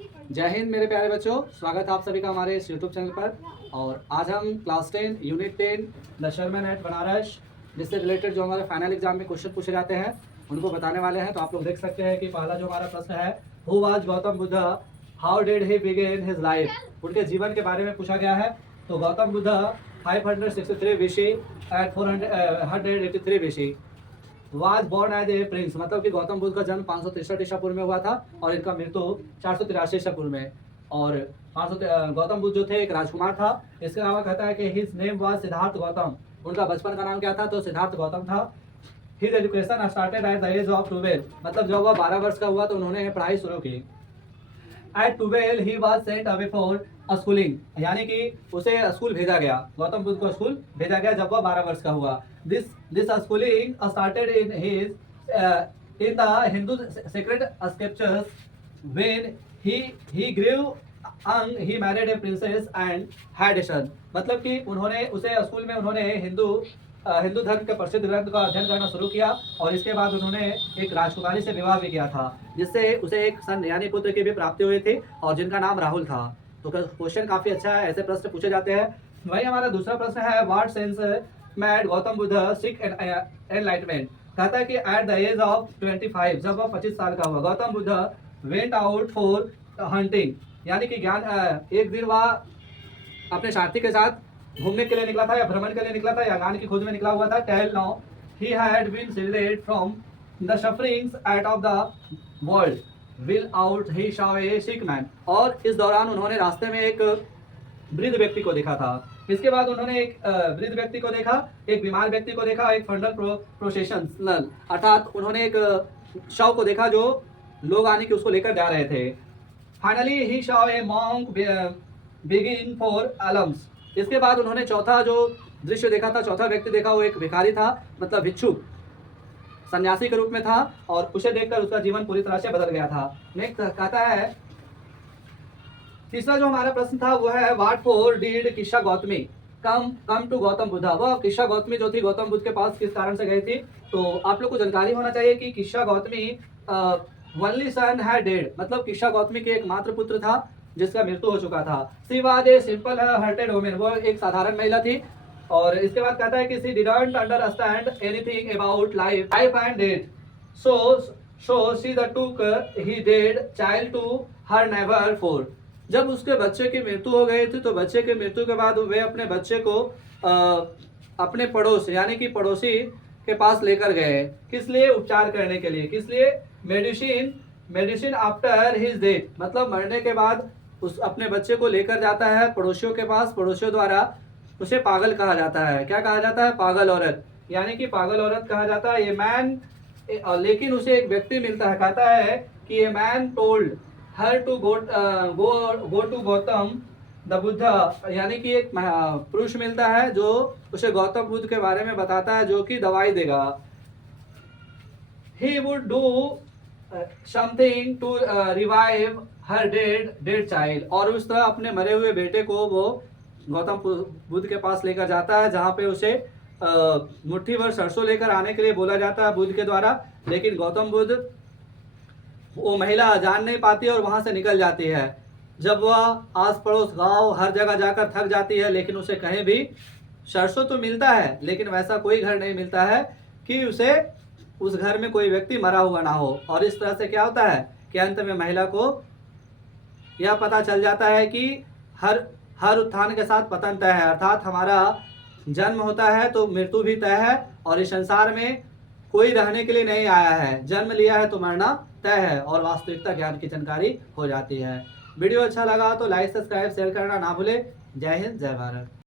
जय हिंद मेरे प्यारे बच्चों, स्वागत है आप सभी का हमारे इस यूट्यूब चैनल पर। और आज हम class 10 unit 10 the sermon at Banaras जिससे रिलेटेड जो हमारे फाइनल एग्जाम में क्वेश्चन पूछे जाते हैं उनको बताने वाले हैं। तो आप लोग देख सकते हैं कि पहला जो हमारा प्रश्न है, who was Gautam Buddha, how did he begin his life. उनके जीवन के बारे में पूछा गया है। तो Gautam Buddha 563 BC at 483 BC was born as a prince, मतलब कि गौतम बुद्ध का जन्म 563 ईसा पूर्व में हुआ था और इनका मृत्यु 483 ईसा पूर्व में। और गौतम बुद्ध जो थे एक राजकुमार था। इसके अलावा कहता है कि his name was Siddharth Gautam. उनका बचपन का नाम क्या था? तो सिद्धार्थ गौतम था। His education started at the age of 12, मतलब जब वह 12 वर्ष का हुआ तो उन्होंने पढ़ाई शुरू की। At 12 he was sent away for schooling, यानी कि उसे स्कूल भेजा गया, गौतम बुद्ध को स्कूल भेजा गया जब वह 12 वर्ष का हुआ। This schooling started in the Hindu sacred scriptures. When he grew young, he married a princess and had a son. मतलब कि उन्होंने उसे स्कूल में उन्होंने हिंदू धर्म के प्रसिद्ध ग्रंथ का अध्ययन करना शुरू किया और इसके बाद उन्होंने एक राजकुमारी से विवाह भी किया था, जिससे उसे एक सन यानी पुत्र की भी प्राप्ति हुई थी और जिनका नाम राहुल था। तो क्वेश्चन काफी अच्छा है, ऐसे प्रश्न पूछे जाते हैं। वही हमारा दूसरा प्रश्न है, what sense mad Gautam Buddha seek enlightenment. कहता है कि एट द एज ऑफ 25, जब वह 25 साल का हुआ, Gautam Buddha went out for hunting, यानी कि ज्ञान एक दिन वह अपने साथी के साथ घूमने के लिए निकला था या भ्रमण के लिए निकला था या ज्ञान की खोज में निकला हुआ था। Till now he had been shielded from the sufferings at of the world while out he saw a sick man. और इस दौरान उन्होंने रास्ते में एक वृद्ध व्यक्ति को देखा था। इसके बाद उन्होंने एक वृद्ध व्यक्ति को देखा, एक बीमार व्यक्ति को देखा, एक फंडल प्रोसेशनल, अर्थात उन्होंने एक शव को देखा जो लोग आने की उसको लेकर जा रहे थे। Finally he saw a monk begging for alms. इसके बाद उन्होंने चौथा जो दृश्य देखा था, चौथा व्यक्ति देखा, वो एक भिखारी था, मतलब भिक्षुक सन्यासी के रूप में था और उसे देखकर उसका जीवन पूरी तरह से बदल गया था। नेक्स्ट कहता है, तीसरा जो हमारा प्रश्न था वो है, व्हाट फॉर डिड किस्सा गौतमी कम टू गौतम बुद्ध। वह किस्सा गौतमी जो थी गौतम बुद्ध के पास किस कारण से गई थी? तो आप लोग को जानकारी होना चाहिए कि किस्सा गौतमी ओनली सन है डेड, मतलब किस्सा गौतमी के एकमात्र पुत्र था जिसका मृत्यु हो चुका था। She was a simple hearted woman, वो एक साधारण महिला थी। और इसके बाद कहता है कि she didn't understand anything about life and death, so she the took he dead child to her neighbours. जब उसके बच्चे की मृत्यु हो गई थी तो बच्चे की मृत्यु के बाद वे अपने बच्चे को अपने पड़ोस यानी कि पड़ोसी के पास लेकर गए। किस लिए? उपचार करने के लिए। किस लिए? मेडिसिन आफ्टर हिज डेथ, मतलब मरने के बाद उस अपने बच्चे को लेकर जाता है पड़ोसियों के पास। पड़ोसियों द्वारा उसे पागल कहा जाता है। क्या कहा जाता है? पागल औरत, यानी कि पागल औरत कहा जाता है। ये मैन, लेकिन उसे एक व्यक्ति मिलता है, कहता है कि ये man told her to go to Gautam the Buddha, यानी कि एक पुरुष मिलता है जो उसे गौतम बुद्ध के बारे में बताता है जो कि दवाई देगा। He would do something to revive her dead child, और उस तरह अपने मरे हुए बेटे को वो गौतम बुद्ध के पास लेकर जाता है, जहाँ पे उसे मुट्ठी भर सरसों लेकर आने के लिए बोला जाता है बुद्ध के द्वारा। लेकिन गौतम बुद्ध, वो महिला जान नहीं पाती और वहां से निकल जाती है। जब वह आस पड़ोस गांव हर जगह जाकर थक जाती है, लेकिन उसे कहीं भी सरसों तो मिलता है लेकिन वैसा कोई घर नहीं मिलता है कि उसे उस घर में कोई व्यक्ति मरा हुआ ना हो। और इस तरह से क्या होता है कि अंत में महिला को यह पता चल जाता है कि हर उत्थान के साथ पतन तय है, अर्थात हमारा जन्म होता है तो मृत्यु भी तय है और इस संसार में कोई रहने के लिए नहीं आया है, जन्म लिया है तो मरना तय है, और वास्तविकता ज्ञान की जानकारी हो जाती है। वीडियो अच्छा लगा तो लाइक सब्सक्राइब शेयर करना ना भूले। जय हिंद, जय भारत।